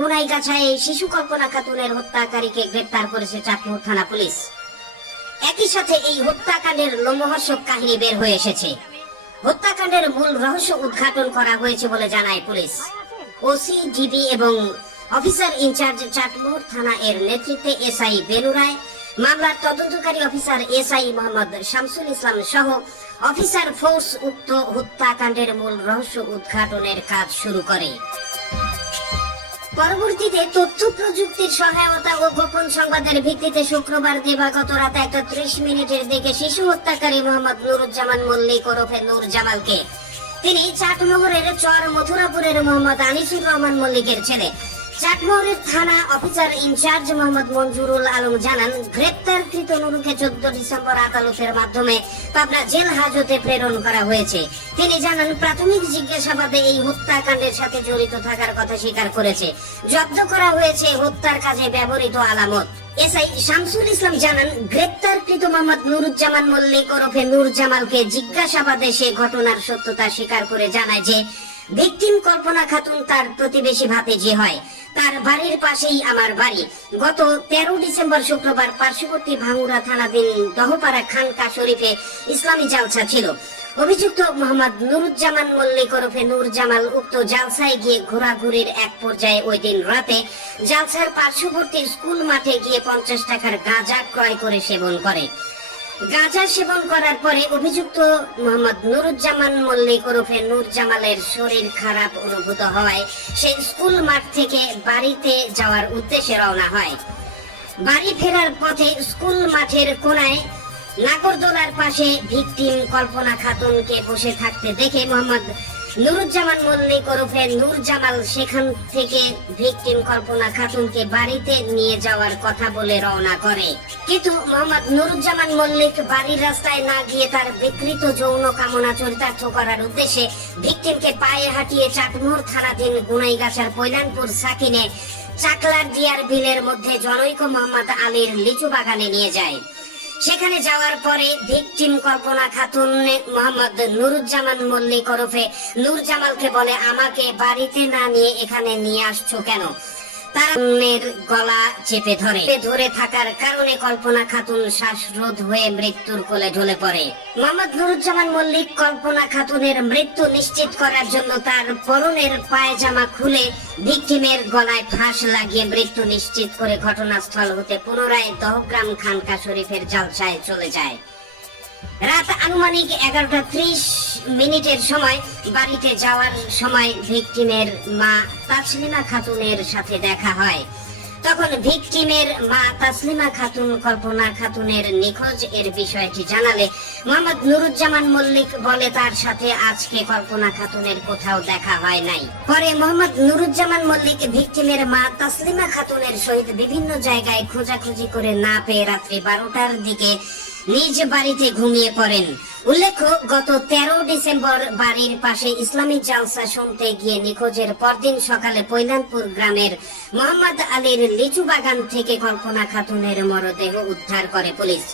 গুনাইগাছায় শিশু কল্পনা খাতুনের হত্যাকারীকে গ্রেপ্তার করেছে চাটমোহর থানা পুলিশ। একই সাথে এই হত্যাকাণ্ডের লোমহর্ষক কাহিনী বের হয়ে এসেছে। হত্যাকাণ্ডের মূল রহস্য উদ্ঘাটন করা হয়েছে বলে জানায় পুলিশ। ওসি, ডিবি এবং অফিসার ইনচার্জ চাটমোহর থানা এর নেতৃত্বে এসআই বেনু রায়, মামলার তদন্তকারী অফিসার এসআই মোহাম্মদ শামসুল ইসলাম সহ অফিসার ফোর্স উক্ত হত্যাকাণ্ডের মূল রহস্য উদ্ঘাটনের কাজ শুরু করে। পরবর্তীতে তথ্য প্রযুক্তির সহায়তা ও গোপন সংবাদের ভিত্তিতে শুক্রবার দিবাগত রাত 1:30 দিকে শিশু হত্যাকারী মোহাম্মদ নুরুজ্জামান মল্লিক ওরফে নূর জামালকে, তিনি চাটমোহরের চর মথুরাপুরের মোহাম্মদ আনিসুর রহমান মল্লিকের ছেলে, চাটমোহরের থানা অফিসার ইনচার্জ মোহাম্মদ মঞ্জুরুল আলম জানান, গ্রেপ্তারকৃত নুরুকে 14 ডিসেম্বর আদালতের মাধ্যমে পাবনা জেল হাজতে প্রেরণ করা হয়েছে। তিনি জানান, প্রাথমিক জিজ্ঞাসাবাদে এই হত্যাকাণ্ডের সাথে জড়িত থাকার কথা স্বীকার করেছে। জব্দ করা হয়েছে হত্যার কাজে ব্যবহৃত আলামত। এসআই শামসুল ইসলাম জানান, গ্রেপ্তারকৃত মোহাম্মদ নুরুজ্জামান মল্লিক ওরফে নূর জামালকে জিজ্ঞাসাবাদে সে ঘটনার সত্যতা স্বীকার করে জানায় যে ভিকটিম কল্পনা খাতুন তার প্রতিবেশী ভাতিজি হয়। তার বাড়ির পাশেই আমার বাড়ি। গত 13 ডিসেম্বর শুক্রবার পার্শ্ববর্তী ভাঙ্গুড়া থানাধীন দহপাড়া খানকা শরীফে ইসলামী জালসা ছিল। অভিযুক্ত মোহাম্মদ নুরুজ্জামান মল্লিক ওরফে নূর জামাল উক্ত জালসায় গিয়ে ঘোরাঘুরির এক পর্যায়ে ওই দিন রাতে জালসার পার্শ্ববর্তী স্কুল মাঠে গিয়ে 50 টাকার গাঁজা ক্রয় করে সেবন করে। গাঁজা সেবন করার পরে অভিযুক্ত মোহাম্মদ নুরুজ্জামান মল্লিক ওরফে নূর জামালের শরীর খারাপ অনুভূত হওয়ায় সে স্কুল মাঠ থেকে বাড়িতে যাওয়ার উদ্দেশ্যে রওনা হয়। বাড়ি ফেরার পথে স্কুল মাঠের কোনায় নাগরদোলার পাশে ভিকটিম কল্পনা খাতুনকে বসে থাকতে দেখে মোহাম্মদ নুরুজ্জামান মল্লিক ওরফে নূর জামাল সেখান থেকে ভিকটিম কল্পনা খাতুনকে বাড়িতে নিয়ে যাওয়ার কথা বলে রওনা করে। কিন্তু মোহাম্মদ নুরুজ্জামান মল্লিক বাড়ির রাস্তায় না গিয়ে তার বিকৃত যৌন কামনা চরিতার্থ করার উদ্দেশ্যে ভিকটিমকে পায়ে হাঁটিয়ে চাটমোহর থানাধীন গুনাইগাছার পৈলানপুর সাকিনে চাকলার দিয়ার বিলের মধ্যে জনৈক মোহাম্মদ আলীর লিচু বাগানে নিয়ে যায়। সেখানে যাওয়ার পরে ভিকটিম কল্পনা খাতুন মোহাম্মদ নুরুজ্জামান মল্লিক ওরফে নূর জামালকে বলে, আমাকে বাড়িতে না নিয়ে এখানে নিয়ে আসছো কেন? তার গলা চেপে ধরে থাকার কারণে কল্পনা খাতুন শ্বাসরোধ হয়ে মৃত্যুর কোলে ঢলে পড়ে। মোহাম্মদ নুরুজ্জামান মল্লিক কল্পনা খাতুনের মৃত্যু নিশ্চিত করার জন্য তার পরনের পায়জামা খুলে ভিকটিমের গলায় ফাঁস লাগিয়ে মৃত্যু নিশ্চিত করে ঘটনাস্থল হতে পুনরায় দহগ্রাম খানকা শরীফের জালসায় চলে যায়। রাত আনুমানিক 11:30 সময় বাড়িতে যাওয়ার সময় ভিকটিমের মা তাসলিমা খাতুনের সাথে দেখা হয়। তখন ভিকটিমের মা তাসলিমা খাতুন কল্পনা খাতুনের নিখোঁজ এর বিষয়টি জানালে মোহাম্মদ নুরুজ্জামান মল্লিক বলে, তার সাথে আজকে কল্পনা খাতুনের কোথাও দেখা হয় নাই। পরে মোহাম্মদ নুরুজ্জামান মল্লিক ভিকটিমের মা তাসলিমা খাতুনের সহিত বিভিন্ন জায়গায় খোঁজাখুঁজি করে না পেয়ে রাত্রি 12টার দিকে নিজ বাড়িতে ঘুমিয়ে পড়েন। উল্লেখ্য, গত 13 ডিসেম্বর বাড়ির পাশে ইসলামী জালসা শুনতে গিয়ে নিখোঁজের পরদিন সকালে পৈলানপুর গ্রামের মোহাম্মদ আলীর লিচু বাগান থেকে কল্পনা খাতুনের মরদেহ উদ্ধার করে পুলিশ।